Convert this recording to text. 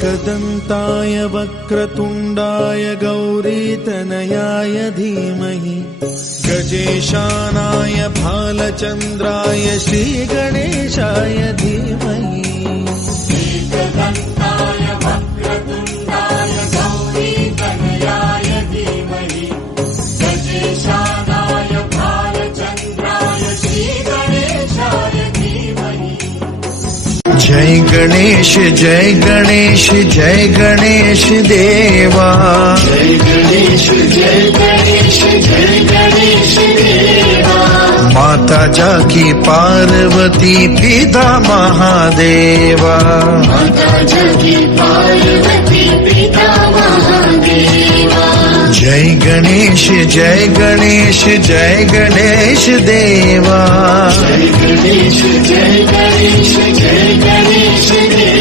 एकदन्ताय वक्रतुण्डाय गौरीतनयाय धीमहि गजेशानाय भालचन्द्राय श्रीगणेशाय धीमहि एकदन्ताय वक्रतुण्डाय गौरीतनयाय धीमहि गजेशानाय भालचन्द्राय श्रीगणेशाय धीमहि। जय गणेश जय गणेश जय गणेश देवा जय गणेश जय गणेश जय गणेश देवा। माता जाकी पार्वती पिता महादेवा माता जाकी पार्वती पिता महादेवा। जय गणेश जय गणेश जय गणेश देवा जय गणेश जय गणेश जय गणेश देवा।